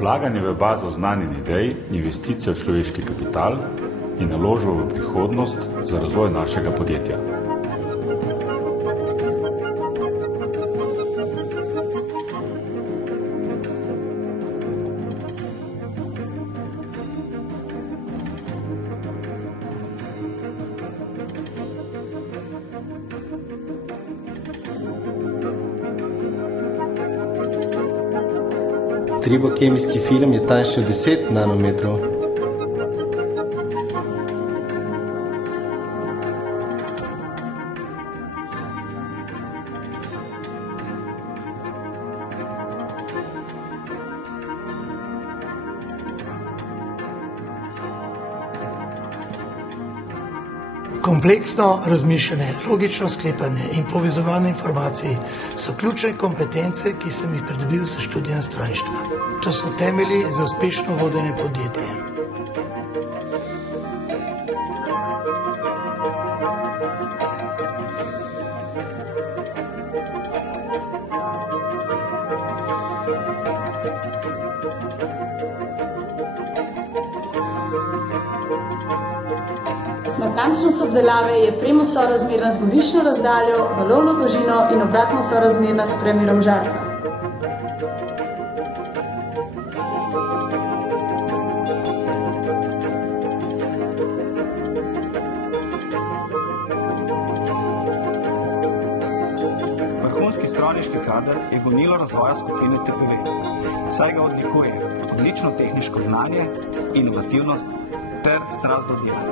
Vlaganje v bazo znanj in idej, investicija v človeški kapital in naložba v prihodnost za razvoj našega podjetja. Tribokemijski film je tanjši od 10 nanometrov. Kompleksno razmišljanje, logično sklepanje in povezovanje informacij so ključne kompetence, ki sem jih pridobil s študijem strojništva. To so temelji za uspešno vodenje podjetja. Natančnost obdelave je premo sorazmerna z goriščno razdaljo, valovno dolžino in obratno sorazmerna s premerom žarka. Vrhunski strojniški kader je gonilo razvoja skupine TPV, saj ga odlikuje odlično tehniško znanje, inovativnost ter strast do dela.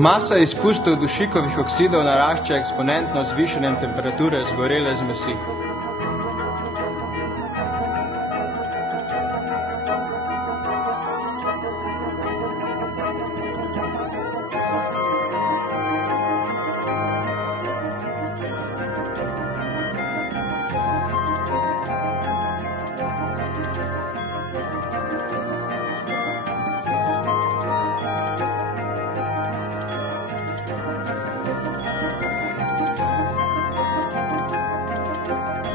Masa izpustov dušikovih oksidov narašča eksponentno z višanjem temperature zgorele zmesi.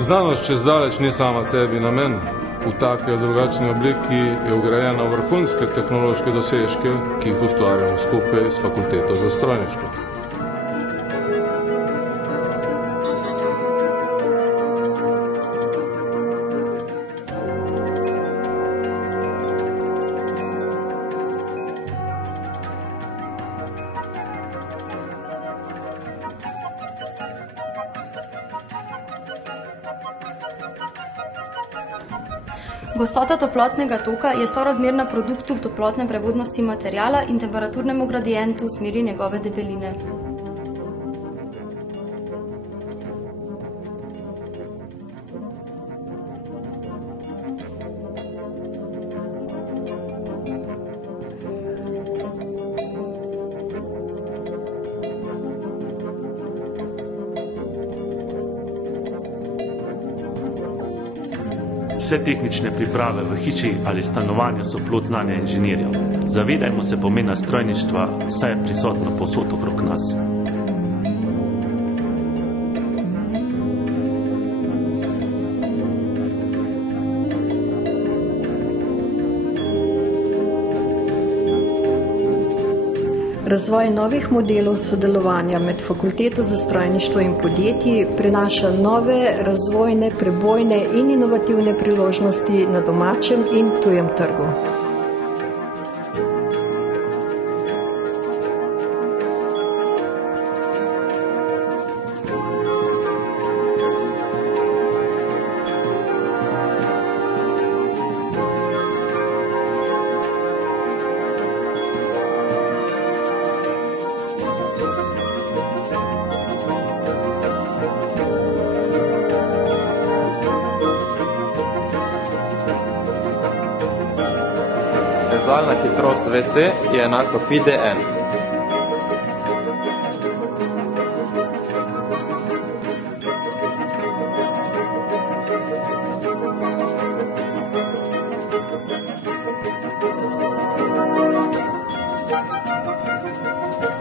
Znanost čez daleč ni sama sebi namen. V taki ali drugačni obliki je vgrajena v vrhunske tehnološke dosežke, ki jih ustvarjamo skupaj s Fakulteto za strojništvo. Gostota toplotnega toka je sorazmerna produktu toplotne prevodnosti materiala in temperaturnemu gradientu v smeri njegove debeline. Vse tehnične priprave v hiši ali stanovanju so plod znanja inženirjev. Zavedajmo se pomena strojništva, saj je prisotno povsod okrog nas. Razvoj novih modelov sodelovanja med Fakulteto za strojništvo in podjetji prinaša nove razvojne, prebojne in inovativne priložnosti na domačem in tujem trgu. kazalna hitrost VC je enako πdn.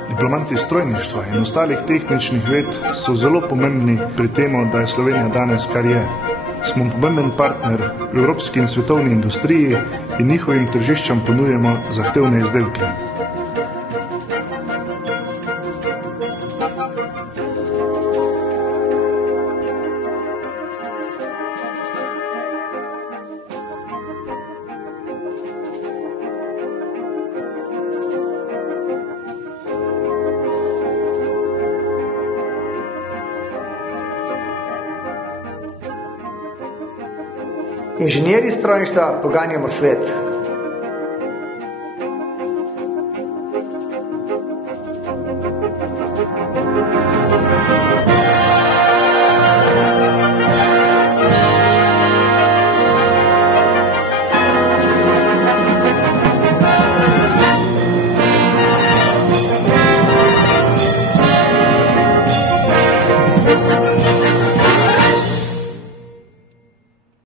Diplomanti strojništva in ostalih tehničnih ved so zelo pomembni pri tem, da je Slovenija danes, kar je. Smo pomemben partner v evropski in svetovni industriji in njihovim tržiščam ponujemo zahtevne izdelke. Inženirji strojništva poganjamo svet.